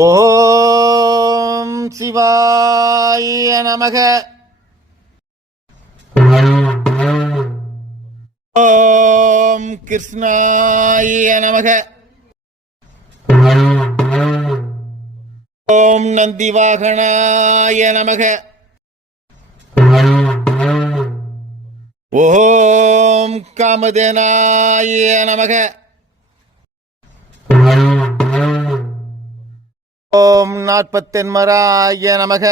ஓம் சிவாய நமக. ஓம் கிருஷ்ணாய நமக. ஓம் நந்திவாகனாய நமக. ஓம் காமதேனாய நமக. ஓம் நாற்பத்தென்மராய நமக.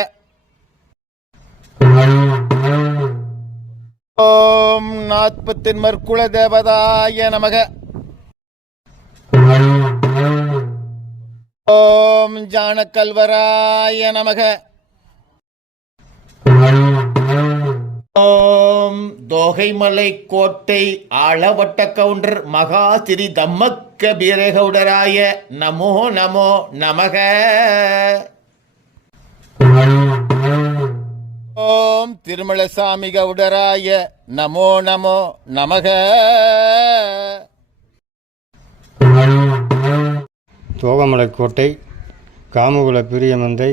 ஓம் நாற்பத்தென்மர் குலதேவதாய நமக. ஓம் ஜானகல்வராய நமக. ஓம் தோகைமலை கோட்டை ஆளவட்ட கவுண்டர் மகா ஸ்ரீ தம்மக்க பீரகவுடராய நமோ நமோ நமக. ஓம் திருமலசாமி கவுடராய நமோ நமோ நமக. தோகமலை கோட்டை காமகுல பிரியமந்தை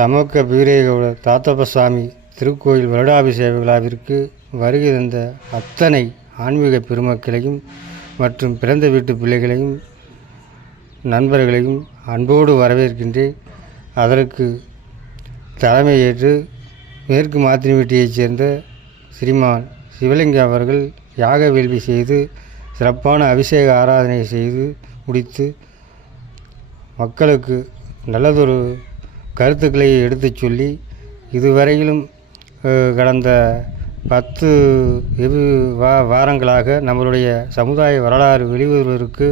தமக்க பீரேகவுட தாத்தப்பசாமி திருக்கோயில் வருடாபிஷேக விழாவிற்கு வருகை தந்த அத்தனை ஆன்மீக பெருமக்களையும் மற்றும் பிறந்த வீட்டு பிள்ளைகளையும் நண்பர்களையும் அன்போடு வரவேற்கின்றேன். அதற்கு தலைமையேற்று மேற்கு மாத்தினிவெட்டியைச் சேர்ந்த ஸ்ரீமான் சிவலிங்கம் அவர்கள் யாக வேள்வி செய்து சிறப்பான அபிஷேக ஆராதனை செய்து முடித்து மக்களுக்கு நல்லதொரு கருத்துக்களை எடுத்துச் சொல்லி இதுவரையிலும் கடந்த 10 வாரங்களாக நம்மளுடைய சமுதாய வரலாறு வெளிவருவதற்கு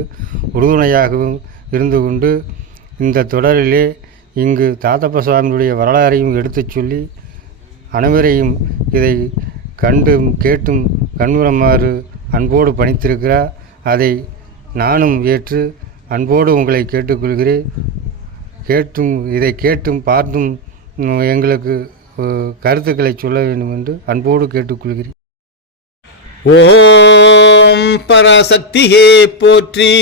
உறுதுணையாகவும் இருந்து கொண்டு இந்த தொடரிலே இங்கு தாத்தப்பசாமியுடைய வரலாறையும் எடுத்துச் சொல்லி அனைவரையும் இதை கண்டும் கேட்டும் கண்ணுறமாறு அன்போடு பணித்திருக்கிறார். அதை நானும் ஏற்று அன்போடு உங்களை கேட்டுக்கொள்கிறேன். இதை கேட்டும் பார்த்தும் எங்களுக்கு கருத்துக்களை சொல்ல வேண்டும் என்று அன்போடு கேட்டுக்கொள்கிறேன். ஓம் பராசக்தியே போற்றி.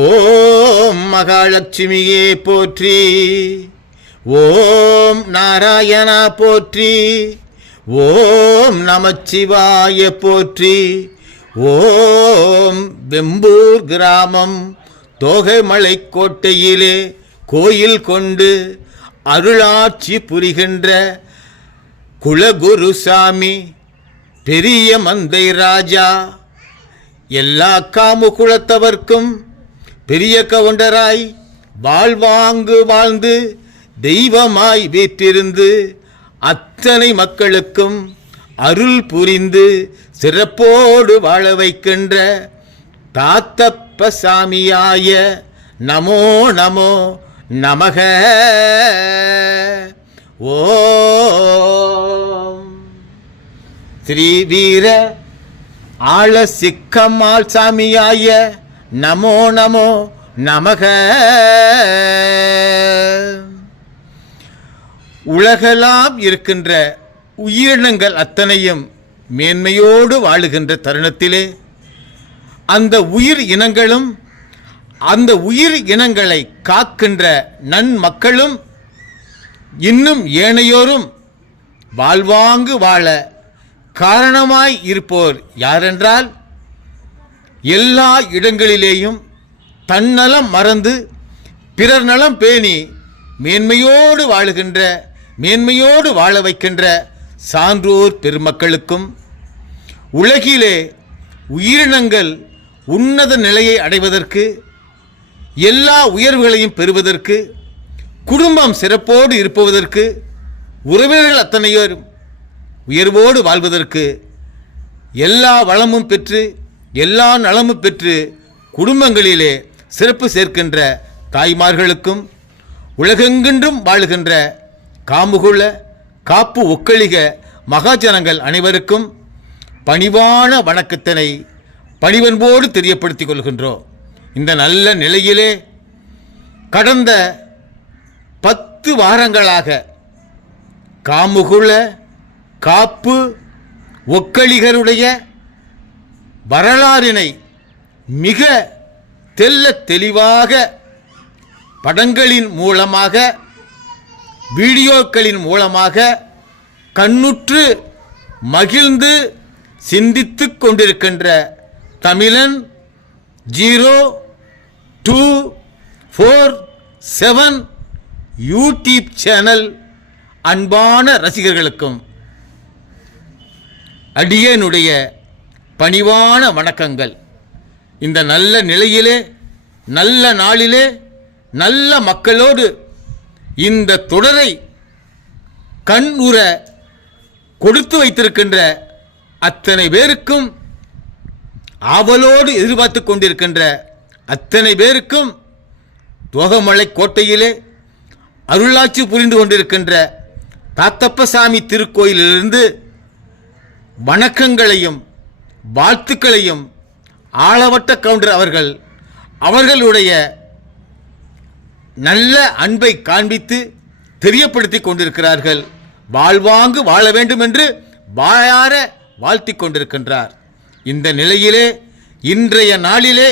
ஓம் மகாலட்சுமியே போற்றி. ஓம் நாராயணா போற்றி. ஓம் நமச்சிவாய போற்றி. ஓம் வெம்பூர் கிராமம் தோகைமலை கோட்டையிலே கோயில் கொண்டு அருளாட்சி புரிகின்ற குலகுருசாமி பெரிய மந்தை ராஜா எல்லா காமு குலத்தவர்க்கும் பெரிய கவுண்டராய் வாழ்வாங்கு வாழ்ந்து தெய்வமாய் வீற்றிருந்து அத்தனை மக்களுக்கும் அருள் புரிந்து சிறப்போடு வாழ வைக்கின்ற தாத்தப்பசாமியாய நமோ நமோ நமக. ஓம் ஸ்ரீ வீர ஆள சிக்கம்மாள் சாமியாய நமோ நமோ நமக. உலகெல்லாம் இருக்கின்ற உயிரினங்கள் அத்தனையும் மேன்மையோடு வாழுகின்ற தருணத்திலே அந்த உயிர் இனங்களும் அந்த உயிர் இனங்களை காக்கின்ற நன்மக்களும் இன்னும் ஏனையோரும் வாழ்வாங்கு வாழ காரணமாய் இருப்போர் யாரென்றால் எல்லா இடங்களிலேயும் தன்னலம் மறந்து பிறர் நலம் பேணி மேன்மையோடு வாழுகின்ற மேன்மையோடு வாழ வைக்கின்ற சான்றோர் பெருமக்களுக்கும் உலகிலே உயிரினங்கள் உன்னத நிலையை அடைவதற்கு எல்லா உயர்வுகளையும் பெறுவதற்கு குடும்பம் சிறப்போடு இருப்பதற்கு உறவினர்கள் அத்தனையோரும் உயர்வோடு வாழ்வதற்கு எல்லா வளமும் பெற்று எல்லா நலமும் பெற்று குடும்பங்களிலே சிறப்பு சேர்க்கின்ற தாய்மார்களுக்கும் உலகெங்கென்றும் வாழுகின்ற காமுகுல காப்பு ஒக்களிக மகாஜனங்கள் அனைவருக்கும் பணிவான வணக்கத்தினை பணிவன்போடு தெரியப்படுத்திக் கொள்கின்றோம். இந்த நல்ல நிலையிலே கடந்த 10 வாரங்களாக காமுகுல காப்பு ஒக்களிகருடைய வரலாறினை மிக தெல்ல தெளிவாக படங்களின் மூலமாக, வீடியோக்களின் மூலமாக கண்ணுற்று மகிழ்ந்து சிந்தித்துக் கொண்டிருக்கின்ற தமிழன் 0247 யூடியூப் சேனல் அன்பான ரசிகர்களுக்கும் அடியேனுடைய பணிவான வணக்கங்கள். இந்த நல்ல நிலையிலே, நல்ல நாளிலே, நல்ல மக்களோடு இந்த தொடரை கண் உற கொடுத்து வைத்திருக்கின்ற அத்தனை பேருக்கும், ஆவலோடு எதிர்பார்த்து கொண்டிருக்கின்ற அத்தனை பேருக்கும், தோகமலை கோட்டையிலே அருளாட்சி புரிந்து கொண்டிருக்கின்ற தாத்தப்பசாமி திருக்கோயிலிலிருந்து வணக்கங்களையும் வாழ்த்துக்களையும் ஆளவட்ட கவுண்டர் அவர்களுடைய நல்ல அன்பை காண்பித்து தெரியப்படுத்தி கொண்டிருக்கிறார்கள். வாழ்வாங்கு வாழ வேண்டும் என்று வாயார வாழ்த்தி கொண்டிருக்கின்றார். இந்த நிலையிலே இன்றைய நாளிலே,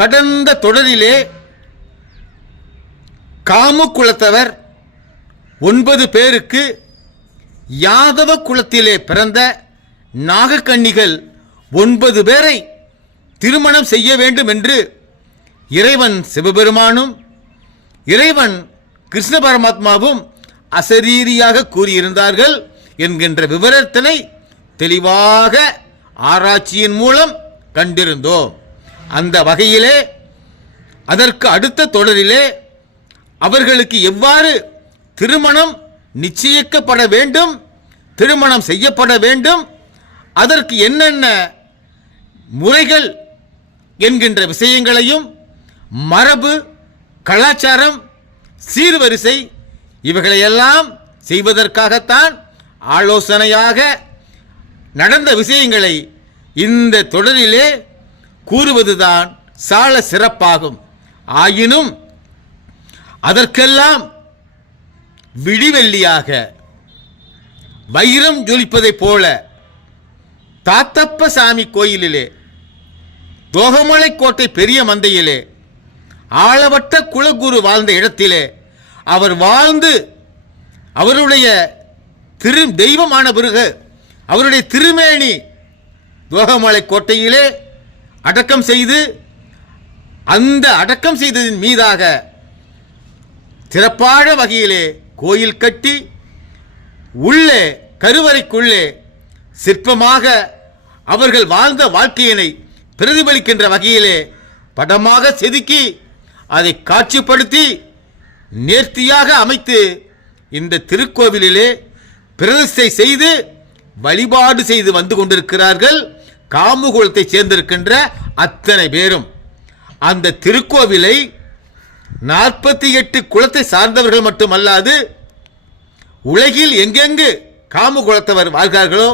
கடந்த தொடரிலே காமு குலத்தவர் 9 பேருக்கு யாதவ குலத்திலே பிறந்த நாகக்கன்னிகள் 9 பேரை திருமணம் செய்ய வேண்டும் என்று இறைவன் சிவபெருமானும் இறைவன் கிருஷ்ண பரமாத்மாவும் அசரீரியாக கூறியிருந்தார்கள் என்கின்ற விவரத்தினை தெளிவாக ஆராய்ச்சியின் மூலம் கண்டிருந்தோம். அந்த வகையிலே அதற்கு அடுத்த தொடரிலே அவர்களுக்கு எவ்வாறு திருமணம் நிச்சயிக்கப்பட வேண்டும், திருமணம் செய்யப்பட வேண்டும், அதற்கு என்னென்ன முறைகள் என்கின்ற விஷயங்களையும், மரபு, கலாச்சாரம், சீர்வரிசை இவைகளையெல்லாம் செய்வதற்காகத்தான் ஆலோசனையாக நடந்த விஷயங்களை இந்த தொடரிலே கூறுவதுதான் சால சிறப்பாகும். ஆயினும் அதற்கெல்லாம் விடிவெள்ளியாக வைரம் ஜொலிப்பதைப் போல தாத்தப்பசாமி கோயிலிலே, தோகமலை கோட்டை பெரிய மந்தையிலே, ஆளவட்ட குலகுரு வாழ்ந்த இடத்திலே அவர் வாழ்ந்து அவருடைய தெய்வமான பிறகு அவருடைய திருமேனி தோகமலை கோட்டையிலே அடக்கம் செய்து, அந்த அடக்கம் செய்ததின் மீதாக சிறப்பான வகையிலே கோயில் கட்டி, உள்ளே கருவறைக்குள்ளே சிற்பமாக அவர்கள் வாழ்ந்த வாழ்க்கையினை பிரதிபலிக்கின்ற வகையிலே படமாக செதுக்கி அதை காட்சிப்படுத்தி நேர்த்தியாக அமைத்து இந்த திருக்கோவிலிலே பிரதிஷ்டை செய்து வழிபாடு செய்து வந்து கொண்டிருக்கிறார்கள். காமுகுலத்தை சேர்ந்திருக்கின்ற அத்தனை பேரும் அந்த திருக்கோவிலை 48 குலத்தை சார்ந்தவர்கள் மட்டுமல்லாது உலகில் எங்கெங்கு காமு குலத்தவர் வாழ்கிறார்களோ,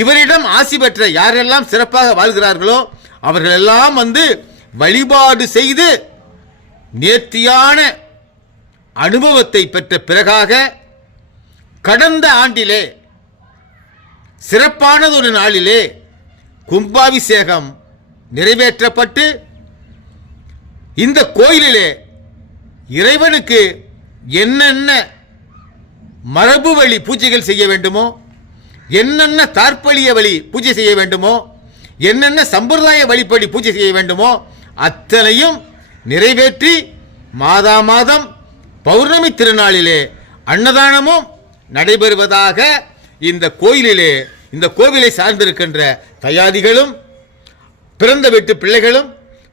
இவரிடம் ஆசி பெற்ற யாரெல்லாம் சிறப்பாக வாழ்கிறார்களோ அவர்களெல்லாம் வந்து வழிபாடு செய்து நேர்த்தியான அனுபவத்தை பெற்ற பிறகாக கடந்த ஆண்டிலே சிறப்பானதொரு நாளிலே கும்பாபிஷேகம் நிறைவேற்றப்பட்டு இந்த கோயிலிலே இறைவனுக்கு என்னென்ன மரபு வழி பூஜைகள் செய்ய வேண்டுமோ, என்னென்ன தாற்பளிய வழி பூஜை செய்ய வேண்டுமோ, என்னென்ன சம்பிரதாய வழிப்படி பூஜை செய்ய வேண்டுமோ அத்தனையும் நிறைவேற்றி மாதா மாதம் பௌர்ணமி திருநாளிலே அன்னதானமும் நடைபெறுவதாக இந்த கோயிலிலே, இந்த கோவிலை சார்ந்திருக்கின்ற தயாதிகளும், பிறந்த வீட்டு பிள்ளைகளும்,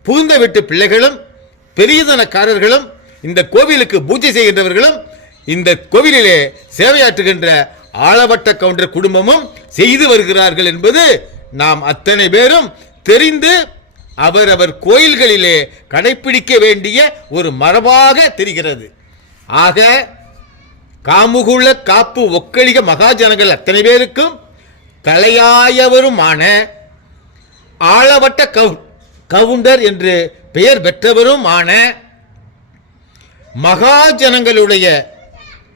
புகுந்த வீட்டு பிள்ளைகளும், பெரியதனக்காரர்களும், இந்த கோவிலுக்கு பூஜை செய்கின்றவர்களும், இந்த கோவிலிலே சேவையாற்றுகின்ற ஆளவட்ட கவுண்டர் குடும்பமும் செய்து வருகிறார்கள் என்பது நாம் அத்தனை பேரும் தெரிந்து அவரவர் கோயில்களிலே கடைபிடிக்க வேண்டிய ஒரு மரபாக தெரிகிறது. ஆக காமுகுல காப்பு ஒக்கலிக மகாஜனங்கள் அத்தனை பேருக்கும் தலையாயவருமான ஆளவட்ட கவுண்டர் என்று பெயர் பெற்றவருமான மகாஜனங்களுடைய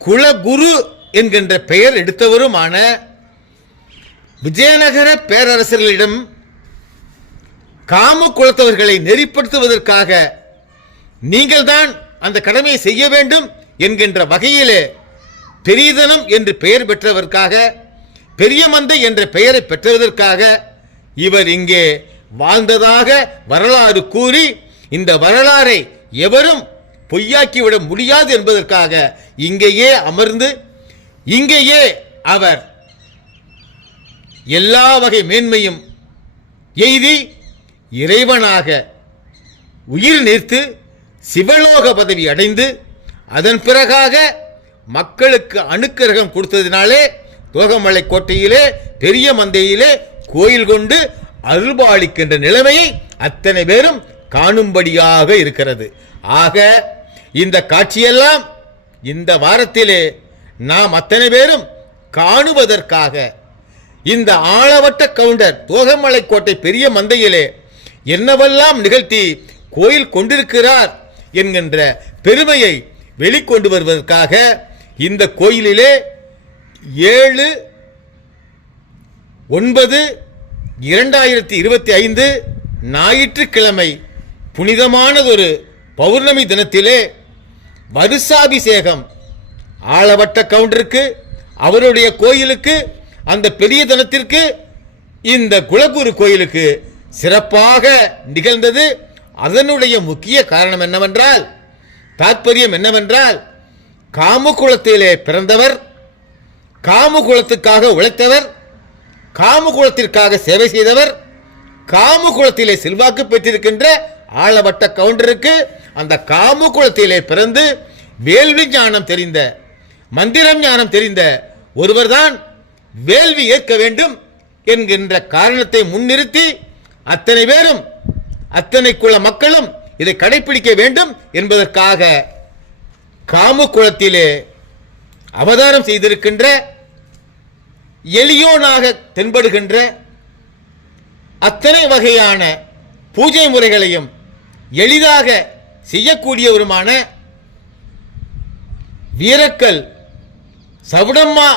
குலகுரு என்கின்ற பெயர் எடுத்தவருமான விஜயநகர பேரரசர்களிடம் காம குலத்தவர்களை நெறிப்படுத்துவதற்காக நீங்கள்தான் அந்த கடமையை செய்ய வேண்டும் என்கின்ற வகையிலே பெரியதனம் என்று பெயர் பெற்றதற்காக, பெரிய மந்தை என்ற பெயரை பெற்றதற்காக இவர் இங்கே வாழ்ந்ததாக வரலாறு கூறி, இந்த வரலாறை எவரும் பொய்யாக்கிவிட முடியாது என்பதற்காக இங்கேயே அமர்ந்து, இங்கேயே அவர் எல்லா வகை மேன்மையும் எய்தி இறைவனாக உயிர் நீர்த்து சிவலோக பதவி அடைந்து, அதன் பிறகாக மக்களுக்கு அனுக்கிரகம் கொடுத்ததினாலே தோகமலை கோட்டையிலே பெரிய மந்தையிலே கோயில் கொண்டு அருள்பாலிக்கின்ற நிலைமையை அத்தனை பேரும் காணும்படியாக இருக்கிறது. ஆக இந்த காட்சியெல்லாம் இந்த வாரத்திலே நாம் அத்தனை பேரும் காணுவதற்காக இந்த ஆளவட்ட கவுண்டர் தோகமலை கோட்டை பெரிய மந்தையிலே என்னவெல்லாம் நிகழ்த்தி கோயில் கொண்டிருக்கிறார் என்கின்ற பெருமையை வெளிக்கொண்டு வருவதற்காக இந்த கோயிலிலே 7/9/2025 ஞாயிற்றுக்கிழமை புனிதமானதொரு பௌர்ணமி தினத்திலே வருஷாபிஷேகம் ஆளவட்ட கவுண்டருக்கு, அவருடைய கோயிலுக்கு, அந்த பெரிய தினத்திற்கு, இந்த குலகுரு கோயிலுக்கு சிறப்பாக நிகழ்ந்தது. அதனுடைய முக்கிய காரணம் என்னவென்றால், தாற்பயம் என்னவென்றால், காமுகுலத்திலே பிறந்தவர், காமுகுலத்துக்காக உழைத்தவர், காமுகுலத்திற்காக சேவை செய்தவர், காமுகுலத்திலே செல்வாக்கு பெற்றிருக்கின்ற ஆளவட்ட கவுண்டருக்கு அந்த காமுகுலத்திலே பிறந்து வேள்வி ஞானம் தெரிந்த, மந்திரம் ஞானம் தெரிந்த ஒருவர்தான் வேள்வி ஏற்க வேண்டும் என்கின்ற காரணத்தை முன்னிறுத்தி அத்தனை பேரும், அத்தனை குல மக்களும் இதை கடைபிடிக்க வேண்டும் என்பதற்காக காமுகுலத்திலே அவதாரம் செய்திருக்கின்ற, எளியோனாக தென்படுகின்ற, அத்தனை வகையான பூஜை முறைகளையும் எளிதாக செய்யக்கூடியவருமான வீரக்கல் சவுடம்மா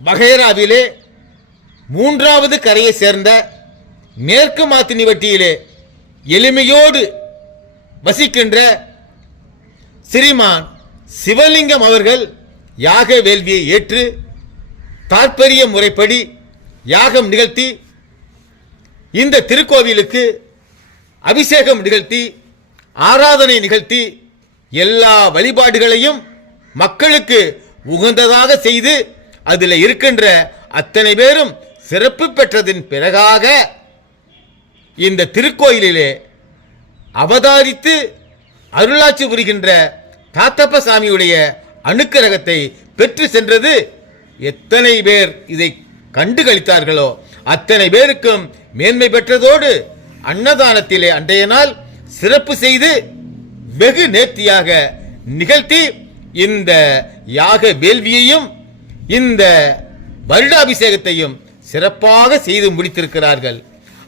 வகைராவிலே 3வது கரையை சேர்ந்த மேற்கு மாத்தினிவட்டியிலே எளிமையோடு வசிக்கின்ற ஸ்ரீமான் சிவலிங்கம் அவர்கள் யாக வேள்வியை ஏற்று தாற்பரிய முறைப்படி யாகம் நிகழ்த்தி இந்த திருக்கோவிலுக்கு அபிஷேகம் நிகழ்த்தி ஆராதனை நிகழ்த்தி எல்லா வழிபாடுகளையும் மக்களுக்கு உகந்ததாக செய்து அதில் இருக்கின்ற அத்தனை பேரும் சிறப்பு பெற்றதின் பிறகாக இந்த திருக்கோயிலிலே அவதாரித்து அருளாட்சி புரிகின்ற தாத்தப்ப சாமியுடைய அனுக்கிரகத்தை பெற்று சென்றது. எத்தனை பேர் இதை கண்டு களித்தார்களோ அத்தனை பேருக்கும் மேன்மை பெற்றதோடு அன்னதானத்திலே அன்றைய நாள் சிறப்பு செய்து வெகு நேர்த்தியாக நிகழ்த்தி இந்த யாக வேள்வியையும் இந்த வருடாபிஷேகத்தையும் சிறப்பாக செய்து முடித்திருக்கிறார்கள்.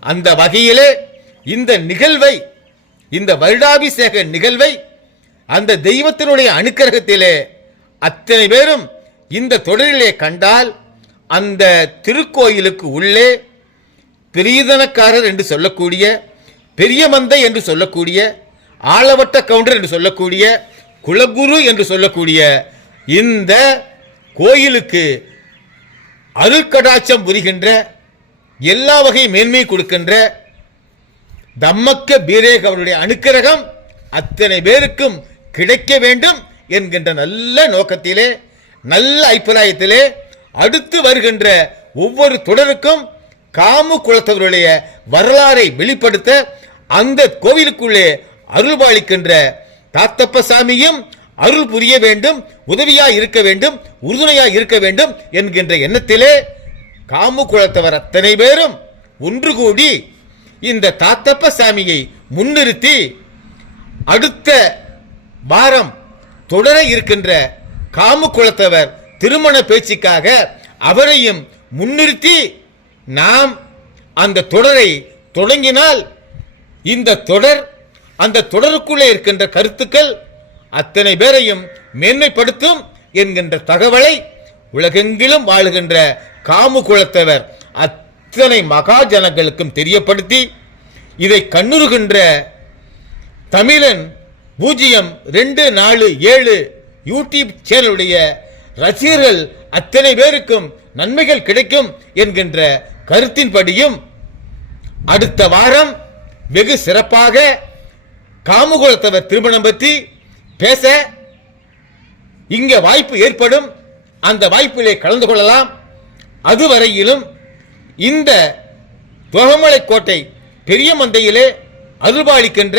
அந்த வகையிலே இந்த நிகழ்வை, இந்த வருடாபிஷேக நிகழ்வை அந்த தெய்வத்தினுடைய அனுக்கிரகத்திலே அத்தனை பேரும் இந்த தொடரிலே கண்டால், அந்த திருக்கோயிலுக்கு உள்ளே பெரியதனக்காரர் என்று சொல்லக்கூடிய, பெரிய மந்தை என்று சொல்லக்கூடிய, ஆளவட்ட கவுண்டர் என்று சொல்லக்கூடிய, குலகுரு என்று சொல்லக்கூடிய இந்த கோயிலுக்கு அருட்கடாட்சம் புரிகின்ற, எல்லா வகை மேன்மை கொடுக்கின்ற தம்மக்க பீரேக் அவருடைய அனுக்கிரகம் அத்தனை பேருக்கும் கிடைக்க வேண்டும் என்கின்ற நல்ல நோக்கத்திலே, நல்ல அபிப்பிராயத்திலே அடுத்து வருகின்ற ஒவ்வொரு தொடருக்கும் காமு குலத்தவருடைய வரலாறை வெளிப்படுத்த அந்த கோவிலுக்குள்ளே அருள்பாலிக்கின்ற தாத்தப்ப சாமியும் அருள் புரிய வேண்டும், உதவியாய் இருக்க வேண்டும், உறுதுணையாய் இருக்க வேண்டும் என்கின்ற எண்ணத்திலே காமு குலத்தவர் அத்தனை பேரும் ஒன்று கூடி இந்த தாத்தப்ப சாமியை முன்னிறுத்தி அடுத்த வாரம் தொடர இருக்கின்ற காமு குலத்தவர் திருமண பேச்சுக்காக அவரையும் முன்னிறுத்தி நாம் அந்த தொடரை தொடங்கினால் இந்த தொடர், அந்த தொடருக்குள்ளே இருக்கின்ற கருத்துக்கள் அத்தனை பேரையும் மேன்மைப்படுத்தும் என்கின்ற தகவலை உலகெங்கிலும் வாழுகின்ற காமு குலத்தவர் அத்தனை மகாஜனங்களுக்கும் தெரியப்படுத்தி, இதை கண்ணுறுகின்ற தமிழன் 0247 யூடியூப் சேனலுடைய ரசிகர்கள் அத்தனை பேருக்கும் நன்மைகள் கிடைக்கும் என்கின்ற கருத்தின்படியும் அடுத்த வாரம் வெகு சிறப்பாக காமுகுலத்தவர் திருமணம் பற்றி பேச இங்கே வாய்ப்பு ஏற்படும். அந்த வாய்ப்பிலே கலந்து கொள்ளலாம். அதுவரையிலும் இந்த தோகமலைக்கோட்டை பெரிய மந்தையிலே அருள்பாலிக்கின்ற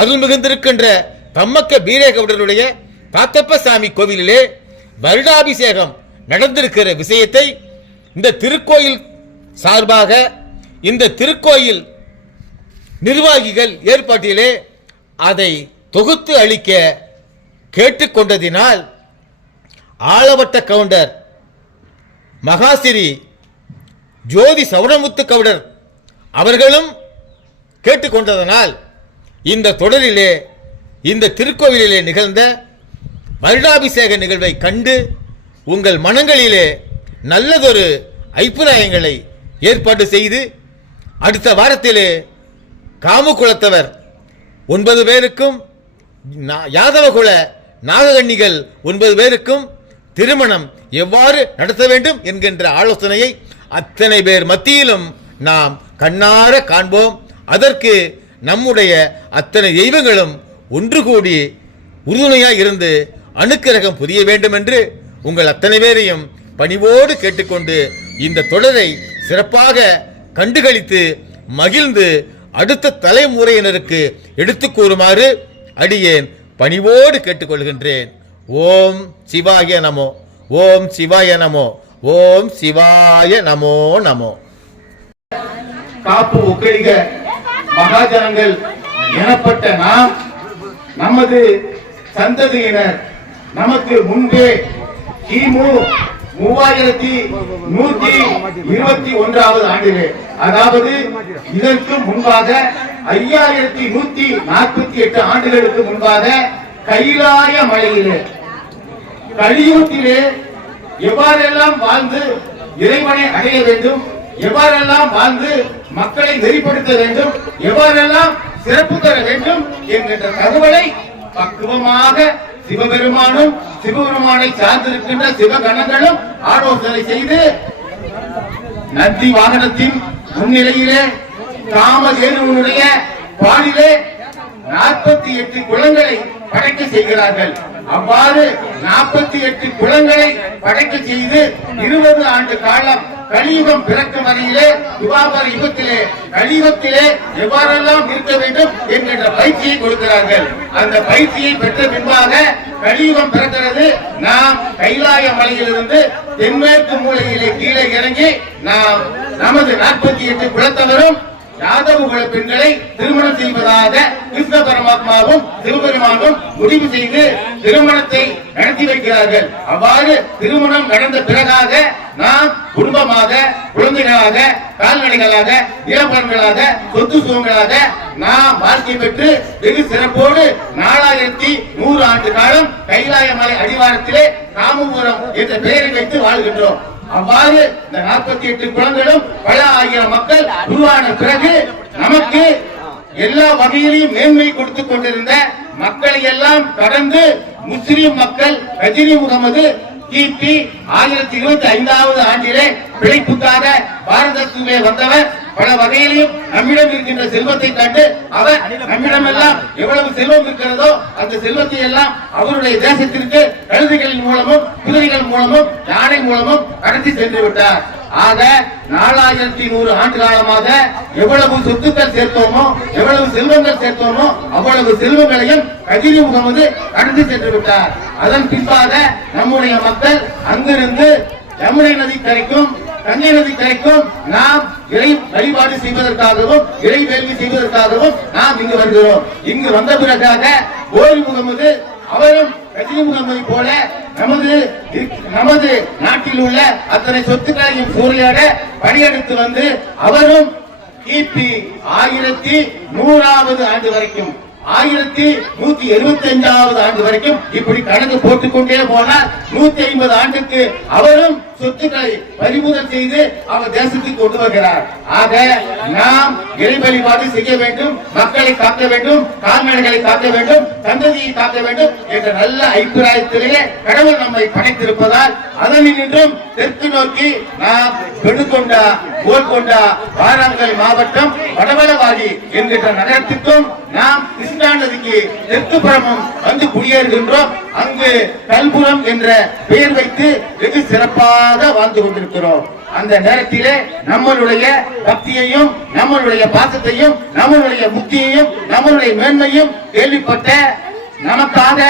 அருள் மிகுந்திருக்கின்ற தம்மக்க பீரேகவுடருடைய தாத்தப்பசாமி கோவிலிலே வருடாபிஷேகம் நடந்திருக்கிற விஷயத்தை இந்த திருக்கோயில் சார்பாக இந்த திருக்கோயில் நிர்வாகிகள் ஏற்பாட்டிலே அதை தொகுத்து அளிக்க கேட்டுக்கொண்டதினால் ஆளவட்ட கவுண்டர் மகாசிரி ஜோதி சௌடமுத்து கவுடர் அவர்களும் கேட்டுக்கொண்டதனால் இந்த தொடரிலே இந்த திருக்கோவிலிலே நிகழ்ந்த வருடாபிஷேக நிகழ்வை கண்டு உங்கள் மனங்களிலே நல்லதொரு அபிப்பிராயங்களை ஏற்பாடு செய்து அடுத்த வாரத்திலே காமுகுலத்தவர் 9 பேருக்கும் யாதவகுல நாககன்னிகள் 9 பேருக்கும் திருமணம் எவ்வாறு நடத்த வேண்டும் என்கின்ற ஆலோசனையை அத்தனை பேர் மத்தியிலும் நாம் கண்ணார காண்போம். அதற்கு நம்முடைய அத்தனை தெய்வங்களும் ஒன்று கூடி உறுதுணையாய் இருந்து அனுக்கிரகம் புரிய வேண்டும் என்று உங்கள் அத்தனை பேரையும் பணிவோடு கேட்டுக்கொண்டு இந்த தொடரை சிறப்பாக கண்டுகளித்து மகிழ்ந்து அடுத்த தலைமுறையினருக்கு எடுத்து கூறுமாறு அடியேன் பணிவோடு கேட்டுக்கொள்கின்றேன். ஓம் சிவாய நமோ, ஓம் சிவாய நமோ, ஓம் சிவாய நமோ நமோ. காப்பு ஒக்கடிக மகாஜனங்கள் எனப்பட்ட நாம் நமது சந்ததியினர் நமக்கு முன்பே கிமு 3121வது ஆண்டிலே, அதாவது இதற்கு முன்பாக 5148 ஆண்டுகளுக்கு முன்பாக கைலாய மலையிலே கலியுகத்திலே எவ்வாறெல்லாம் வாழ்ந்து இறைவனை அடைய வேண்டும், எவ்வாறெல்லாம் வாழ்ந்து மக்களை நெறிப்படுத்த வேண்டும், எவ்வாறெல்லாம் சிறப்பு தர வேண்டும் என்கின்ற தகவலை பக்குவமாக சிவபெருமானும் சிவபெருமானை சார்ந்திருக்கின்ற சிவகணங்களும் ஆலோசனை செய்து நந்தி வாகனத்தின் முன்னிலையிலே காமதேனுடைய பாலிலே 48 குளங்களை படைக்க செய்கிறார்கள். அவ்வாறு 48 குளங்களை படைக்க செய்து 20 ஆண்டு காலம் கலியுகம் பிறக்கும் வரையிலே துவாபர யுகத்திலே கலியுகத்திலே எவ்வாறெல்லாம் இருக்க வேண்டும் என்கின்ற பயிற்சியை கொடுக்கிறார்கள். அந்த பயிற்சியை பெற்ற பின்பாக கலியுகம் பிறக்கிறது. நாம் கைலாய மலையிலிருந்து தென்மேற்கு மூலையிலே கீழே இறங்கி நாம் நமது 48 குலத்தவரும் யாதவகுல பெண்களை திருமணம் செய்வதாக கிருஷ்ண பரமாத்மாவும் சிவபெருமானும் முடிவு செய்து திருமணத்தை நடத்தி வைக்கிறார்கள். அவ்வாறு திருமணம் நடந்த பிறகாக நாம் குடும்பமாக, குழந்தைகளாக, கால்நடைகளாக, இளம்பெண்களாக, சொத்து சுகங்களாக நாம் வாழ்க்கை பெற்று வெகு சிறப்போடு 4100 ஆண்டு காலம் கைலாய மலை அடிவாரத்திலே காமபுரம் என்ற பெயரை வைத்து வாழ்கின்றோம். அவ்வாறு இந்த 48 குளங்களும் பல ஆயிரம் மக்கள் உருவான பிறகு நமக்கு எல்லா வகையிலையும் மேன்மை கொடுத்துக் கொண்டிருந்த மக்களை எல்லாம் கடந்து முஸ்லிம் மக்கள் கஜினி முகமது கிபி 1025வது ஆண்டிலே பிழைப்புக்காக பாரதத்திலே வந்தவர். பல வகையிலையும் நம்மிடம் இருக்கின்ற செல்வத்தை கண்டு அவர் நம்மிடம் எல்லாம் எவ்வளவு செல்வம் இருக்கிறதோ அந்த செல்வத்தை எல்லாம் அவருடைய தேசத்திற்கு கழுதைகளின் மூலமும் குதிரைகள் மூலமும் யானை மூலமும் கடத்தி சென்று விட்டார். ஆக 4100 ஆண்டு காலமாக எவ்வளவு சொத்துக்கள் சேர்த்தோமோ, எவ்வளவு செல்வங்கள் சேர்த்தோமோ அவ்வளவு செல்வங்களையும் கஜினி முகமது கடத்தி சென்று விட்டார். அதன் பின்பாக நம்முடைய மக்கள் அங்கிருந்து யமுனை நதி கரைக்கும், கங்கை நதி கரைக்கும் நாம் இறை வழிபாடு செய்வதற்காகவும் இறை வேள்வி செய்வதற்காகவும் நாம் இங்கு வருகிறோம். இங்கு வந்த பிறகாக கோரி முகமது அவரும் கஜினி முகமது போல நமது நாட்டில் உள்ள அத்தனை சொத்துக்களையும் சூறையாட பணியெடுத்து வந்து அவரும் கிபி 1100வது ஆண்டு வரைக்கும் 1175வது ஆண்டு வரைக்கும் இப்படி கணக்கு போட்டுக்கொண்டே போனார். 150 ஆண்டுக்கு அவரும் சொத்துக்களை பறிமுதல் செய்து அவர் தேசத்துக்கு கொண்டு வருகிறார். ஆக நாம் இறை வழிபாடு செய்ய வேண்டும், மக்களை காக்க வேண்டும், கால்நடைகளை காக்க வேண்டும், சந்ததியை காக்க வேண்டும் என்ற நல்ல அபிப்பிராயத்திலேயே கடவுள் நம்மை படைத்திருப்பதால் அதனின்றும் தெற்கு நோக்கி நாம் பெடுகொண்டா, கோல்கொண்டா, வாராங்கல் மாவட்டம் வடவளவாடி என்கின்ற நகரத்திற்கும் நாம் கிருஷ்ணா நதிக்கு தெற்கு புறமும் வந்து குடியேறுகின்றோம். அங்கு கல்புரம் என்ற பெயர் வைத்து வெகு சிறப்பாக வாழ்ந்து கொண்டிருக்கிறோம். அந்த நேரத்திலே நம்மளுடைய பக்தியையும், நம்மளுடைய பாசத்தையும், நம்மளுடைய முக்தியையும், நம்மளுடைய மேன்மையும் கேள்விப்பட்ட நமக்காக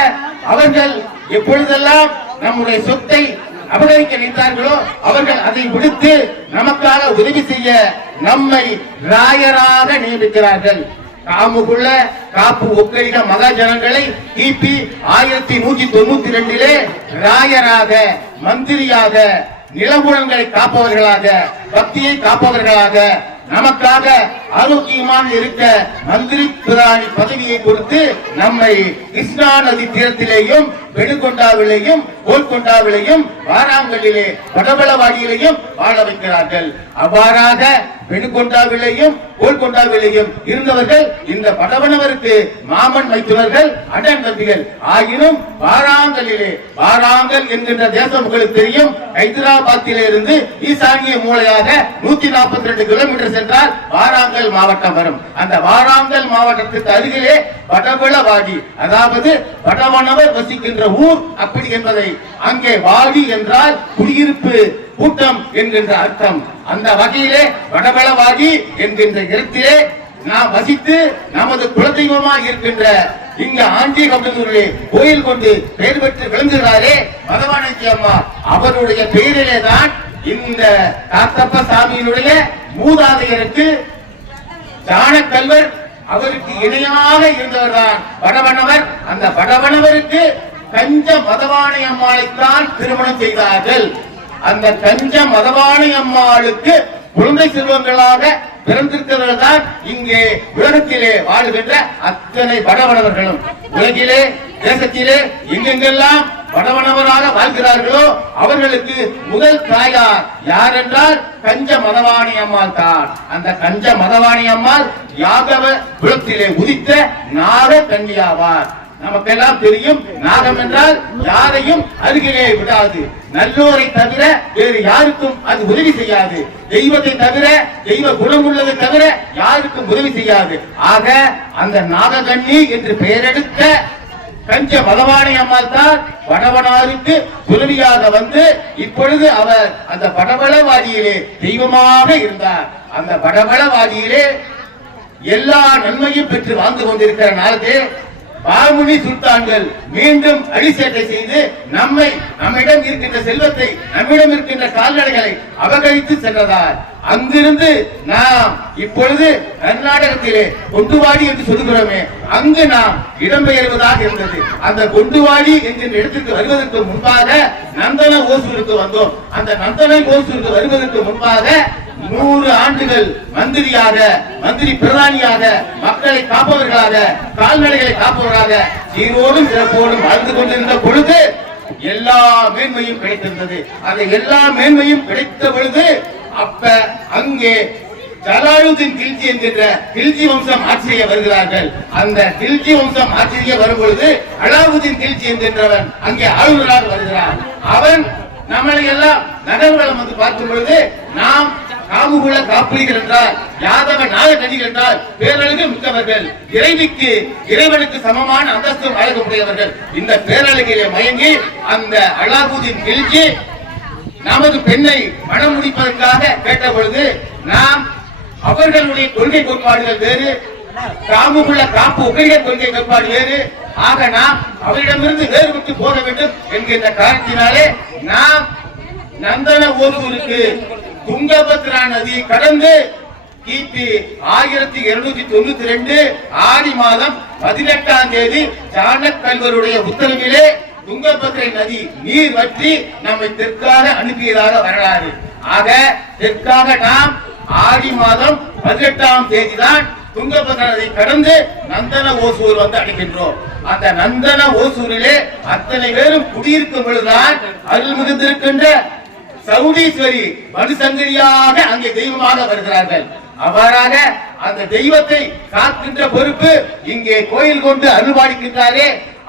அவர்கள் எப்பொழுதெல்லாம் நம்முடைய சொத்தை அபகரிக்க நினைத்தார்களோ அவர்கள் அதை விடுத்து நமக்காக உதவி செய்ய நம்மை ராயராக நியமிக்கிறார்கள். காமுகுள்ள காப்பு ஒக்கலிக மகாஜனங்களை கிபி 1192 ராயராக, மந்திரியாக, நிலபுலன்களை காப்பவர்களாக, பக்தியை காப்பவர்களாக, நமக்காக ஆரோக்கியமாக இருக்க மந்திரி பிரதானி பதவியை கொடுத்து நம்மை கிருஷ்ணா நதி தீரத்திலேயும், பெடுகொண்டாவிலேயும், கோல்கொண்டாவிலேயும், வாராங்கல்லிலே, வடவளவாடியிலேயும் வாழ வைக்கிறார்கள். அவ்வாறாக பெடுகொண்டாவிலேயும், கோல்கொண்டாவிலேயும் இருந்தவர்கள் இந்த வடவனவருக்கு மாமன் மைத்துனர்கள், அண்ணன் தம்பிகள். ஆயினும் வாராங்கல்லிலே, வாராங்கல் என்கின்ற தேசம் உங்களுக்கு தெரியும், ஹைதராபாத்திலே இருந்து ஈசானிய மூலையாக 142 கிலோமீட்டர் சென்றால் வாராங்கல் மாவட்டம் வரும். அந்த வாராங்கல் மாவட்டத்துக்கு அருகிலே வடவளவாடி, அதாவது வடவனவர் வசிக்கின்ற ஊர் அப்படி என்பதை, அங்கே வாடி என்றால் குடியிருப்பு, கூட்டம் என்கின்ற அர்த்தம். அந்த வகையிலே வடவளவாடி என்கின்ற இடத்திலே நாம் வசித்து நமது குலதெய்வமாக இருக்கின்ற இங்க ஆண்டிகம்பலூரிலே கோயில் கொண்டு பெயர் பெற்று விளங்குகிறாரே மதவானச்சி அம்மா, அவருடைய பெயரிலே தான் இந்த தாத்தப்ப சாமியினுடைய மூதாதையருக்கு ஜானக்கல்வர், அவருக்கு இணையாக இருந்தவர் தான் வடவனவர். அந்த வடவனவருக்கு கஞ்ச மதவானை அம்மாளைத்தான் திருமணம் செய்தார்கள். அந்த கஞ்ச மதவானை அம்மாளுக்கு குழந்தை செல்வங்களாக பிறந்திருக்கிறவர்கள் தான் இங்கே உலகத்திலே வாழுகின்ற அத்தனை வடவனவர்களும். உலகிலே, தேசத்திலே எங்கெங்கெல்லாம் வடவனவராக வாழ்கிறார்களோ அவர்களுக்கு முதல் தாயார் யார் என்றால் கஞ்ச மதவாணி அம்மாள் தான். அந்த கஞ்ச மதவாணி அம்மாள் யாதவ குலத்திலே உதித்த நாக கன்னியாவார். நமக்கெல்லாம் தெரியும், நாகம் என்றால் யாரையும் அருகிலே விடாது, நல்லோரை தவிர வேறு யாருக்கும் அது உதவி செய்யாது, தெய்வத்தை தவிர, தெய்வ குணம் உள்ளதை தவிர யாருக்கும் உதவி செய்யாது. ஆக அந்த நாககன்னி என்று பெயரெடுத்த கஞ்ச மதவாணி அம்மாள் தான் வடவனாருக்கு துறவியாக வந்து இப்பொழுது அவர் அந்த வடவளவாடியிலே தெய்வமாக இருந்தார். அந்த வடவளவாடியிலே எல்லா நன்மையும் பெற்று வாழ்ந்து கொண்டிருக்கிற நாளே பாமுனி சுல்தான்கள் மீண்டும் அடிசேட்டை செய்து நம்மிடம் இருக்கின்ற செல்வத்தை, நம்மிடம் இருக்கின்ற கால்நடைகளை அபகரித்து சென்றதால் அங்கிருந்து நாம் இப்பொழுது கர்நாடகத்திலே கொண்டுவாடி என்று சொல்கிறோமே, அங்கு நாம் இடம்பெயர்வதாக இருந்தது. அந்த கொண்டுவாடி என்கின்ற இடத்திற்கு வருவதற்கு முன்பாக நந்தன ஓசூருக்கு வந்தோம். அந்த நந்தன ஓசூருக்கு வருவதற்கு முன்பாக 100 ஆண்டுகள் மந்திரியாக, மந்திரி பிரதானியாக, மக்களை காப்பவர்களாக, கால்நடைகளை காப்பவர்களாக சீரோடும் சிறப்போடும் வாழ்ந்து கொண்டிருந்த பொழுது எல்லா மேன்மையும் கிடைத்திருந்தது. அந்த எல்லா மேன்மையும் கிடைத்த பொழுது அப்ப அங்கே ஜலாலுதீன் கில்ஜி என்கின்ற கில்ஜி வம்சம் ஆட்சி செய்ய வருகிறார்கள். அந்த கில்ஜி வம்சம் ஆட்சி செய்ய வரும் பொழுது அலாவுதீன் கில்ஜி என்கின்றவன் அங்கே ஆளுநராக வருகிறார். அவன் நம்மளை எல்லாம் நகர்வலம் வந்து பார்க்கும் பொழுது நாம் காமுகுல காப்புலிகள் என்றால், யாதவ நாகக்கன்னிகள் என்றால் பேரழகு மிக்கவர்கள், இறைவிக்கு இறைவனுக்கு சமமான அந்தஸ்து வழங்கக்கூடியவர்கள். இந்த பேரழகிலே மயங்கி அந்த அலாவுதீன் கில்ஜி நமது பெண்ணை மனம் முடிப்பதற்காக கேட்ட பொழுது நாம் அவர்களுடைய கொள்கை கோட்பாடுகள் வேறு, காமுகுல காப்பு உகைய கொள்கை கோட்பாடு வேறு. ஆக நாம் அவரிடமிருந்து வேறுபட்டு போக வேண்டும் என்கின்ற காரணத்தினாலே நாம் நந்தன ஓசூருக்கு துங்கபத்ரா நதியை கடந்து கிபி 1292 ஆடி மாதம் 18ஆம் தேதி ஜானக்கல்வருடைய உத்தரவிலே துங்கபத்ரை நதி நீர் வற்றி நம்மை தெற்காக அனுப்பியதாக வரலாறு. ஆக தெற்காக நாம் ஆடி மாதம் 18ஆம் தேதி தான் துங்கபத்ரா நதி கடந்து நந்தன ஓசூர் வந்து அடைகின்றோம். அந்த நந்தன ஓசூரிலே அத்தனை பேரும் குடியிருக்கும் பொழுதுதான் அருள் மிகுந்திருக்கின்ற சவுடீஸ்வரி மனுசங்கரியாக அங்கே தெய்வமாக வருகிறார்கள். அவ்வாறாக அந்த தெய்வத்தை காக்கின்ற பொறுப்பு இங்கே கோயில் கொண்டு அருள்பாலிக்கின்றாரே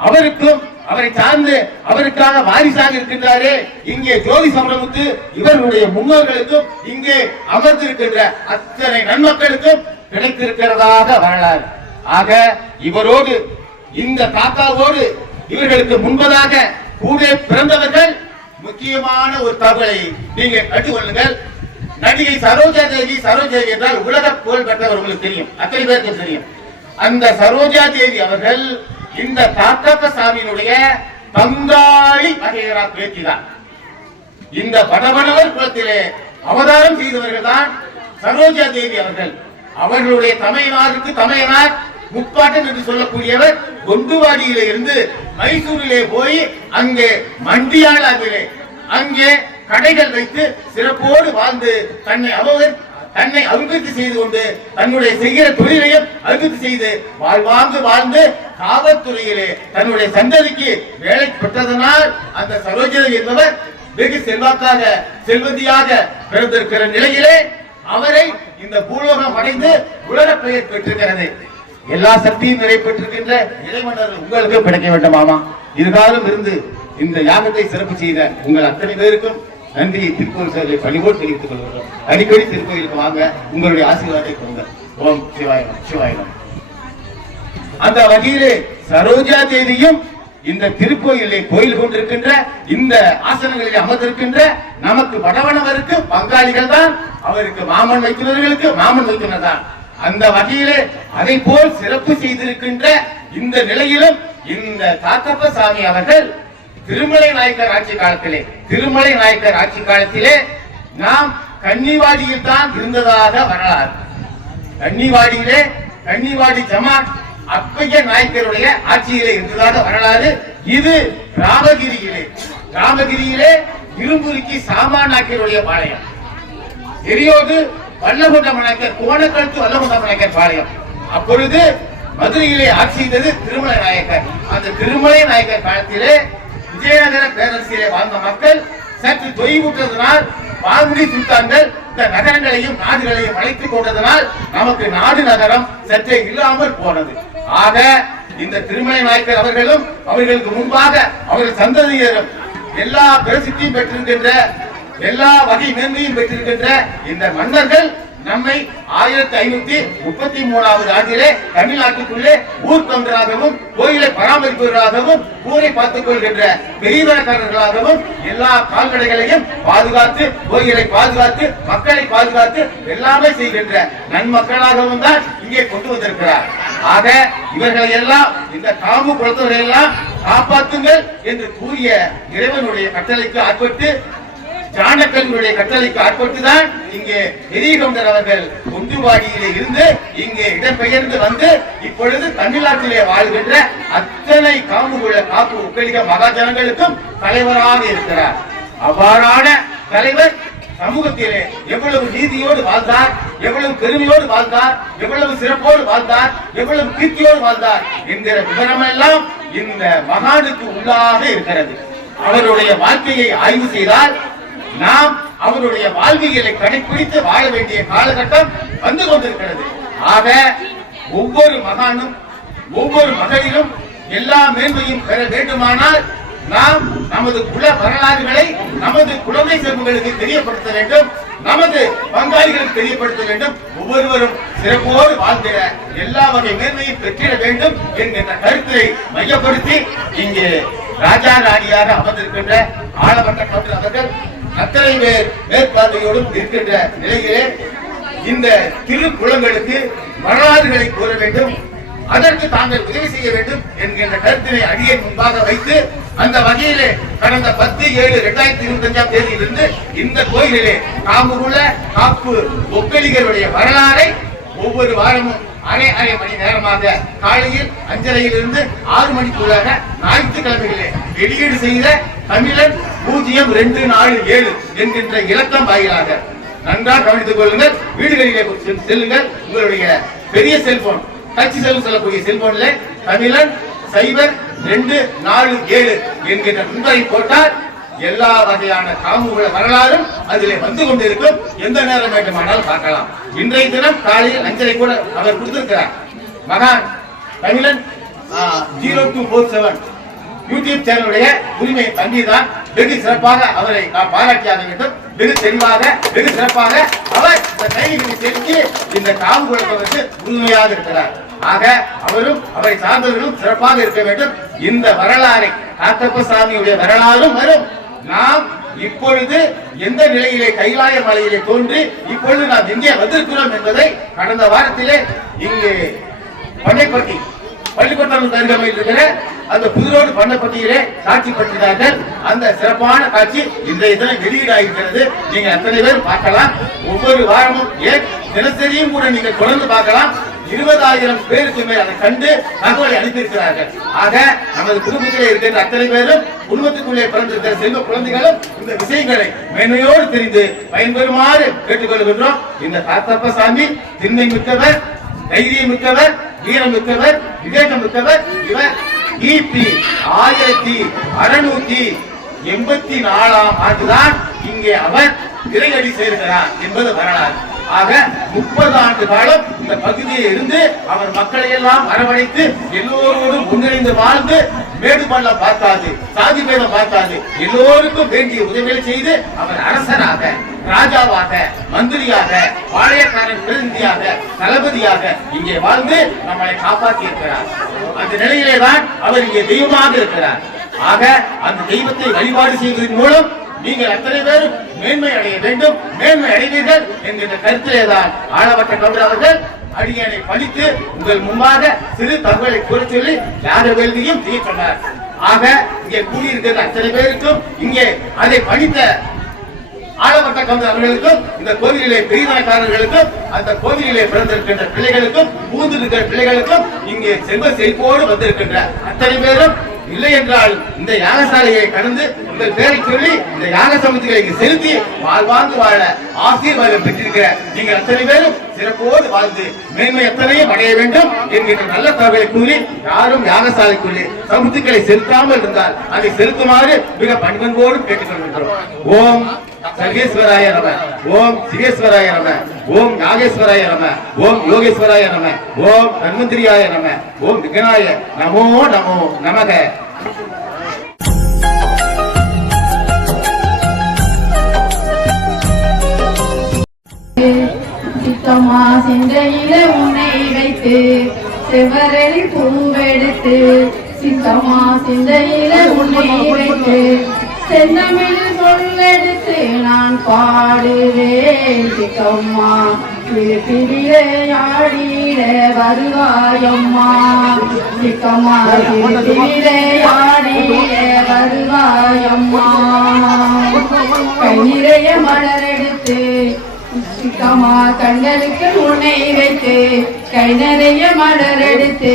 அவருக்கும், அவரை சார்ந்து அவருக்காக வாரிசாக இருக்கின்றாரே இங்கே ஜோதி சமணமுத்து இவர்களுடைய முன்னோர்களுக்கும் இங்கே அமர்ந்திருக்கின்ற அத்தனை நன்மக்களுக்கும் கிடைத்திருக்கிறதாக வரலாறு. ஆக இவரோடு, இந்த தாத்தாவோடு இவர்களுக்கு முன்பதாக கூட பிறந்தவர்கள் முக்கியமான ஒரு தகவலை நீங்கள் கற்றுக்கொள்ளுங்கள். நடிகை சரோஜா தேவி. சரோஜா தேவி என்றால் உலக புகழ் பெற்றவர், உங்களுக்கு தெரியும், அத்தனை பேருக்கு தெரியும். அந்த சரோஜா தேவி அவர்கள் இந்த தாத்தப்ப சாமியினுடைய பங்காளி வகையரா பேத்திதான். இந்த வடவனவர் குலத்திலே அவதாரம் செய்தவர்கள் தான் சரோஜா தேவி அவர்கள். அவர்களுடைய தமையனாருக்கு தமையனார் முப்பாட்டன் என்று சொல்லக்கூடியவர் கொண்டுவாடியிலே இருந்து மைசூரிலே போய் அங்கே மண்டியாளாவிலே அங்கே கடைகள் வைத்து சிறப்போடு வாழ்ந்து தன்னை அபிவிருத்தி செய்து கொண்டு தன்னுடைய செய்கிற தொழிலையும் அபிவிருத்தி செய்து வாழ்ந்து காவல்துறையிலே தன்னுடைய சந்ததிக்கு வேலை பெற்றதனால் அந்த சரோஜினி என்பவர் வெகு செல்வாக்காக செல்வதியாக பிறந்திருக்கிற நிலையிலே அவரை இந்த பூலோகம் அடைந்து உலக பெயர் பெற்றிருக்கிறது. எல்லா சக்தியும் நிறை பெற்றிருக்கின்ற இறைவனர்கள் உங்களுக்கு கிடைக்க வேண்டுமாமா. இதுகாலம் இருந்து இந்த யாகத்தை சிறப்பு செய்த உங்கள் அத்தனை பேருக்கும் நன்றியை திருக்கோயில் சார்பில் பணிவோடு தெரிவித்துக் கொள்கிறோம். அடிக்கடி திருக்கோயிலுக்கு வாங்க, உங்களுடைய ஆசீர்வாதத்தை கொடுங்க. ஓம் சிவாயம் சிவாயம். அந்த வகையிலே சரோஜா தேவியும் இந்த திருக்கோயிலே கோயில் கொண்டிருக்கின்ற இந்த ஆசனங்களில் அமர்ந்திருக்கின்ற நமக்கு வடவனவருக்கு பங்காளிகள் தான். அவருக்கு மாமன் வைத்தினர்களுக்கு மாமன் வைத்தினர் தான். அந்த வகையிலே அதை போல் சிறப்பு செய்திருக்கின்ற இந்த நிலையிலும் இந்த தாத்தப்ப சாமி அவர்கள் திருமலை நாயக்கர் ஆட்சி காலத்திலே நாம் கன்னிவாடியில் தான் இருந்ததாக வரலாறு. கன்னிவாடி ஜமாத் அப்பைய நாயக்கருடைய ஆட்சியிலே இருந்ததாக வரலாறு. இது ராமகிரியிலே இரும்புரிக்கு சாமான் நாயக்கருடைய பாளையம், எரியோடு வல்லகுண்ட நாயக்கர், கோணக்கழுத்து வல்லகுண்ட நாயக்கர் பாளையம். அப்பொழுது மதுரையிலே ஆட்சி செய்தது திருமலை நாயக்கர். அந்த திருமலை நாயக்கர் காலத்திலே விஜயநகர பேரரசிலே வாழ்ந்த மக்கள் சற்று தொய்வுற்றதனால் பால்முடி சுல்தான்கள் இந்த நகரங்களையும் நாடுகளையும் அழைத்துக் கொண்டதனால் நமக்கு நாடு நகரம் சற்றே இல்லாமல் போனது. ஆக இந்த திருமலை நாயக்கர் அவர்களும் அவர்களுக்கு முன்பாக அவர்கள் சந்ததியரும் எல்லா பிரசித்தியும் பெற்றிருக்கின்ற, எல்லா வகை மேன்மையும் பெற்றிருக்கின்ற இந்த மன்னர்கள் நம்மை 1533வது ஆண்டிலே தமிழ்நாட்டுக்குள்ளே ஊர் தொண்டராகவும் கோயிலை பராமரிப்பவர்களாகவும் ஊரை பார்த்துக் கொள்கின்ற பெரியவரக்காரர்களாகவும் எல்லா கால்நடைகளையும் பாதுகாத்து கோயிலை பாதுகாத்து மக்களை பாதுகாத்து எல்லாமே செய்கின்ற நன்மக்களாகவும் தான் இங்கே கொண்டு வந்திருக்கிறார். ஆக இவர்களை எல்லாம், இந்த காம்பு குளத்தவர்களை எல்லாம் காப்பாற்றுங்கள் என்று கூறிய இறைவனுடைய கட்டளைக்கு ஆட்பட்டு, ஜானக்கல்வியுடைய கட்டளைக்கு ஆட்பட்டுதான் இங்கே பெரிய கவுண்டர் அவர்கள் கொண்டுவாடியிலே இருந்து இங்கே இடம்பெயர்ந்து வந்து இப்பொழுது தமிழ்நாட்டிலே வாழ்கின்ற அத்தனை காம்புள்ள காப்பு ஒக்கலிக மகாஜனங்களுக்கும் தலைவராக இருக்கிறார். அவ்வாறான தலைவர் சமூகத்திலே எவ்வளவு நீதியோடு வாழ்ந்தார், எவ்வளவு பெருமையோடு வாழ்ந்தார், எவ்வளவு சிறப்போடு வாழ்ந்தார், எவ்வளவு கீர்த்தியோடு வாழ்ந்தார் என்கிற விவரமெல்லாம் இந்த மகானுக்கு உள்ளாக இருக்கிறது. அவருடைய வாழ்க்கையை ஆய்வு செய்தால் நாம் அவருடைய வாழ்வியலை கடைபிடித்து வாழ வேண்டிய காலகட்டம் வந்து கொண்டிருக்கிறது. ஆக ஒவ்வொரு மகானும் ஒவ்வொரு மகளிரும் எல்லா மேன்மையும் பெற வேண்டுமானால் நாம் நமது குல வரலாறுகளை நமது குழந்தை செல்வங்களுக்கு தெரியப்படுத்த வேண்டும், நமது பங்காளிகளுக்கு தெரியப்படுத்த வேண்டும். ஒவ்வொருவரும் சிறப்போடு வாழ்ந்திட எல்லா வகை மேன்மையும் பெற்றிட வேண்டும் என்கின்ற கருத்தை மையப்படுத்தி இங்கே ராஜா ராணியாக அமர்ந்திருக்கின்ற ஆளவட்ட கவுண்டர் அவர்கள் அத்தனை பேர் மேற்பார்வையோடும் இருக்கின்ற நிலையிலே இந்த திருக்குளங்களுக்கு வரலாறுகளை கூற வேண்டும், அதற்கு தாங்கள் உதவி செய்ய வேண்டும் என்கின்ற கருத்தினை அடியை முன்பாக வைத்து அந்த வகையிலே கடந்த 10/7/2025 தேதியிலிருந்து இந்த கோயிலிலே காம்புள்ள காப்பு ஒக்கலிகளுடைய வரலாறை ஒவ்வொரு வாரமும் அரை மணி நேரமாக காலையில் 5:30 6 மணிக்குள்ளாக ஞாயிற்றுக்கிழமைகளே வெளியீடு செய்த தமிழன் 0247 என்கின்ற இலக்கம் வாயிலாக நன்றாக கவனித்துக் கொள்ளுங்கள். வீடுகளிலே செல்லுங்கள், உங்களுடைய பெரிய செல்போன் டச் செல் சொல்லக்கூடிய செல்போன்ல தமிழன் 0247 என்கின்ற நம்பரை போட்டால் எல்லா வகையான காமுக வரலாறும் அதிலே வந்து கொண்டிருக்கும். எந்த நேரம் வேண்டுமானால் பார்க்கலாம். இன்றைய தினம் காலையில் 5:30 கூட அவர் கொடுத்திருக்கிறார். மகான் தமிழன் 0247 யூடியூப் சேனலுடைய உரிமை தம்பிதான் வெகு சிறப்பாக அவரை நாம் பாராட்டியாக வேண்டும். வெகு தெளிவாக வெகு சிறப்பாக அவர் இந்த கைகளை செலுத்தி இந்த காமுகத்தை உறுதுணையாக இருக்கிறார். ஆக அவரும் அவரை சார்ந்தவர்களும் சிறப்பாக இருக்க வேண்டும். இந்த வரலாறை காத்தப்ப சாமியுடைய வரலாறும் வரும். நாம் இப்பொழுது எந்த நிலையிலே கைலாய மலையிலே தோன்றி இப்பொழுது நாம் எங்கே வந்திருக்கிறோம் என்பதை கடந்த வாரத்திலே இங்கு பண்ணைப்பட்டி பள்ளிக்கூட்டம் அருகாமையில் இருக்கிற அந்த புதுரோடு பண்ணப்பட்டியிலே காட்சிப்படுத்தினார்கள். அந்த சிறப்பான காட்சி இன்றைய தினம் வெளியீடாகிறது. நீங்க அத்தனை பேர் பார்க்கலாம். ஒவ்வொரு வாரமும் தினசரியும் கூட நீங்கள் தொடர்ந்து பார்க்கலாம். 20,000 பேருக்கு மேல் அதை கண்டு தகவலை அனுப்பியிருக்கிறார்கள். ஆக நமது குடும்பத்திலே இருக்கின்ற அத்தனை பேரும் குடும்பத்துக்குள்ளே பிறந்திருக்கிற செல்வ குழந்தைகளும் இந்த விஷயங்களை மேன்மையோடு தெரிந்து பயன்பெறுமாறு கேட்டுக்கொள்கின்றோம். இந்த காத்தப்ப சாமி திண்மை மிக்கவர், தைரியம் மிக்கவர், வீரம் மிக்கவர், விவேகம் மிக்கவர். இவர் கிபி 1684 ஆண்டுதான் இங்கே அவர் திரையடி சேர்கிறார் என்பது வரலாறு. ஆக 30 ஆண்டு காலம் இந்த பகுதியில் இருந்து அவர் மக்களை எல்லாம் அரவணைத்து எல்லோரோடும் ஒன்றிணைந்து வாழ்ந்து மேடு பள்ளம் பார்க்காது, சாதி பேதம் பார்க்காது, எல்லோருக்கும் வேண்டிய உதவிகளை செய்து அவர் அரசனாக, ராஜாவாக, மந்திரியாக, பாளையக்காரன் பிரதிநிதியாக, தளபதியாக இங்கே வாழ்ந்து நம்மளை காப்பாற்றி இருக்கிறார். அந்த நிலையிலே தான் அவர் இங்கே தெய்வமாக இருக்கிறார். ஆக அந்த தெய்வத்தை வழிபாடு செய்வதன் மூலம் நீங்கள் அத்தனை பேரும் மேன்மை அடைய வேண்டும், மேன்மை அடைவீர்கள் என்கின்ற கருத்திலேதான் ஆளவட்ட கவுண்டர் அவர்கள் அடியனை பணித்து உங்கள் முன்பாக சிறு தகவலை கூற சொல்லி யார வேள்வியும் செய்ய சொன்னார். ஆக இங்கே கூடியிருக்கிற அத்தனை பேருக்கும் இங்கே அதை பணித்த ஆளவட்ட கவுண்டர் அவர்களுக்கும் இந்த கோவிலிலே பெரியதனக்காரர்களுக்கும் அந்த கோவிலிலே பிறந்திருக்கின்ற பிள்ளைகளுக்கும் பூந்திருக்கிற பிள்ளைகளுக்கும் இங்கே செல்வ செழிப்போடு வந்திருக்கின்ற அத்தனை பேரும் இல்லை என்றால் இந்த யாகசாலையை கடந்து உங்கள் பேரை சொல்லி இந்த யாக சமூகங்களை செலுத்தி வாழ்வாங்கு வாழ ஆசீர்வாதம் பெற்றிருக்கிற நீங்கள் அத்தனை பேரும் சிறப்போடு வாழ்ந்து மேன்மை எத்தனையும் அடைய வேண்டும் என்கின்ற நல்ல தகவலை கூறி யாரும் யாகசாலைக்குள்ளே சமுத்துக்களை செலுத்தாமல் இருந்தால் அதை செலுத்துமாறு மிக பணிவன்போடு கேட்டுக்கொள்கின்றோம். ஓம் சர்வேஸ்வராய நம, ஓம் சிவேஸ்வராய நம, ஓம் யாகேஸ்வராய நம, ஓம் யோகேஸ்வராய நம, ஓம் தன்வந்திரியாய நம, ஓம் விக்னாய நமோ நமோ நமக. சித்தமா சிந்தையில உன்னை வைத்து செவ்வரளி பூவெடுத்து சித்தமா சிந்தையில உன்னை வைத்து செந்தமிழ் சொல்லெடுத்து நான் பாடுவேன். சித்தம்மா திருப்பிலே ஆடிட வருவாயம்மா, சித்தம்மா திருப்பிலே ஆடிட வருவாயம்மா. கை நிறைய மலரெடுத்து சிக்கமா கண்களுக்கு உன்னை வைத்து கை நிறைய மலரெடுத்து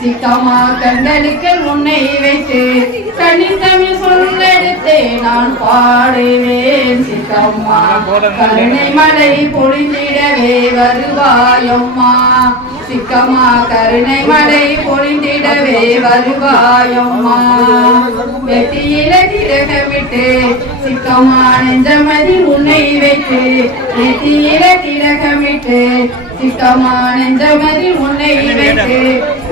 சிக்கமா கண்களுக்கு உன்னை வைத்து தனித்தமிழ் சொல்லெடுத்து நான் பாடுவேன். சிக்கம்மா கருணை மலை பொழிந்திடவே வருவாயம்மா, சிக்கம்மா கருணை மலை பொழிந்திடவே வருவாயம்மா. வெற்றியில திலகமிட்டு சிக்கம்மா நெஞ்சமதி உன்னை வைத்து வெற்றியில திலகமிட்டு சிக்கம்மா நெஞ்சமதி உன்னை வைத்து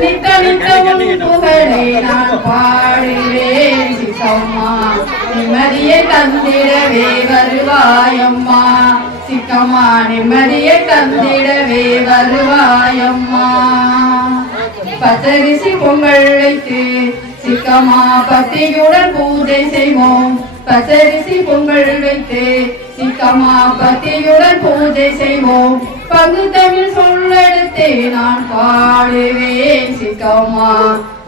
நித்த நித்தமும் புகழை நான் பாடுவேன். சிக்கம்மா நிம்மதியை தந்திடவே வருவாயம்மா, சிக்கம்மா நிம்மதியை தந்திடவே வருவாயம்மா. பச்சரிசி பொங்கல் வைத்து சிக்கம்மா பத்தியுடன் பூஜை செய்வோம், பச்சரிசி பொங்கல் வைத்து சிக்கம்மா பத்தியுடன் பூஜை செய்வோம். பங்கு தமிழ் சொல்லெடுத்து நான் பாடுவேன். சிக்கம்மா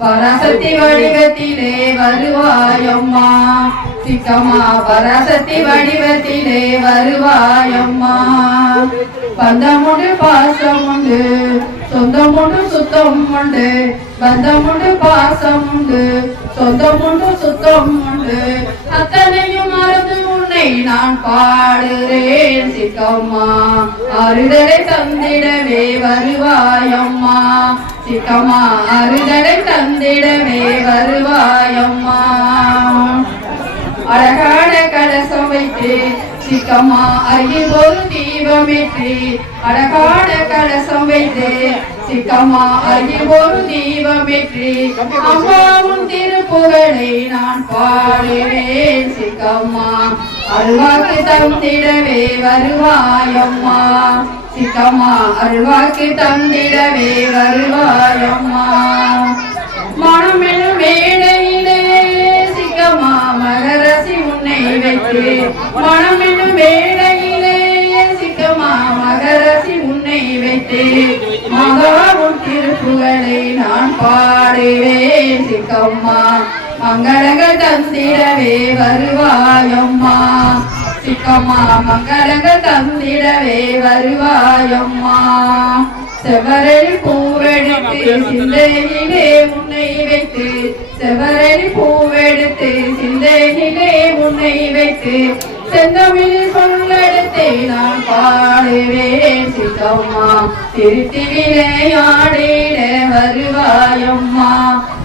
பராசக்தி வடிவத்திலே வருவாயம்மா, சிக்கம்மா பராசக்தி வடிவத்திலே வருவாயம்மா. பந்தமுண்டு பாசம் உண்டு, சொந்தமுண்டு சுத்தம் உண்டு, பந்தமுண்டு பாசம் உண்டு, சொந்தமுண்டு சுத்தம் உண்டு. அத்தனையும் மறந்து உன்னை நான் பாடுறேன். சிக்கம்மா அறுதலை தந்திடவே வருவாயம்மா, சிக்கம்மா அறுதலை தந்திடவே வருவாயம்மா. அழகான கலசம் வைத்து சிக்கம்மா அருகில் ஒரு தீபமேற்றி அழகான கலசம் வைத்து சிக்கம்மா அருகில் ஒரு தீபமேற்றி அம்மாவும் திருப்புகழை நான் பாடுவேன் சிக்கம்மா அருள்வாக்கு தந்திடவே வருவாயம்மா சிக்கம்மா அருள்வாக்கு தந்திடவே வருவாயம்மா மனமெனும் மேடையிலே சிக்கம்மா மகரசி உன்னை வைத்து மனமெனும் மேடையிலே சிக்கம்மா மகரசி உன்னை வைத்து மகாவும் திருப்புகழை நான் பாடுவேன் சிக்கம்மா மங்களங்கள் தந்திடவே வருவாயம்மா சிக்கம்மா மங்களங்கள் தந்திடவே வருவாயம்மா செவரளி பூவெடுத்து சிந்தையிலே உன்னை வைத்து செவரளி பூவெடுத்து சிந்தையிலே உன்னை வைத்து செந்தமிழ் சொல்லெடுத்தே நான் பாடுவேன் சிக்கம்மா திருத்தி விளையாடிட வருவாயம்மா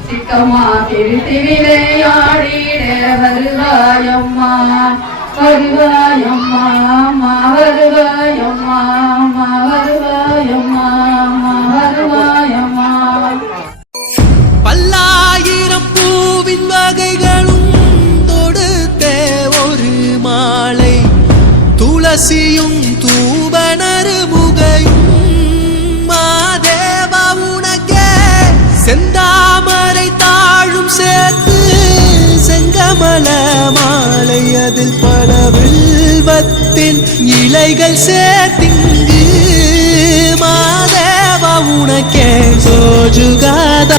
சிக்கம்மா திருத்தி விளையாடிட வருவாயம்மா வருவாயம்மா வருவாயம்மா வருவாயம்மா வருவாயம்மா பல்லாயிரம் பூவின் வகைகளும் தொடுத்தே ஒரு மாலை துளசியும் தூபனறுமுகையும் மாதேவ உனக்கே செந்தாமரை தாழும் சேர்த்து செங்கமல மாலை அதில் படவில்வத்தின் இலைகள் சேர்த்திங்கு மாதேவ உனக்கே சோஜுகாத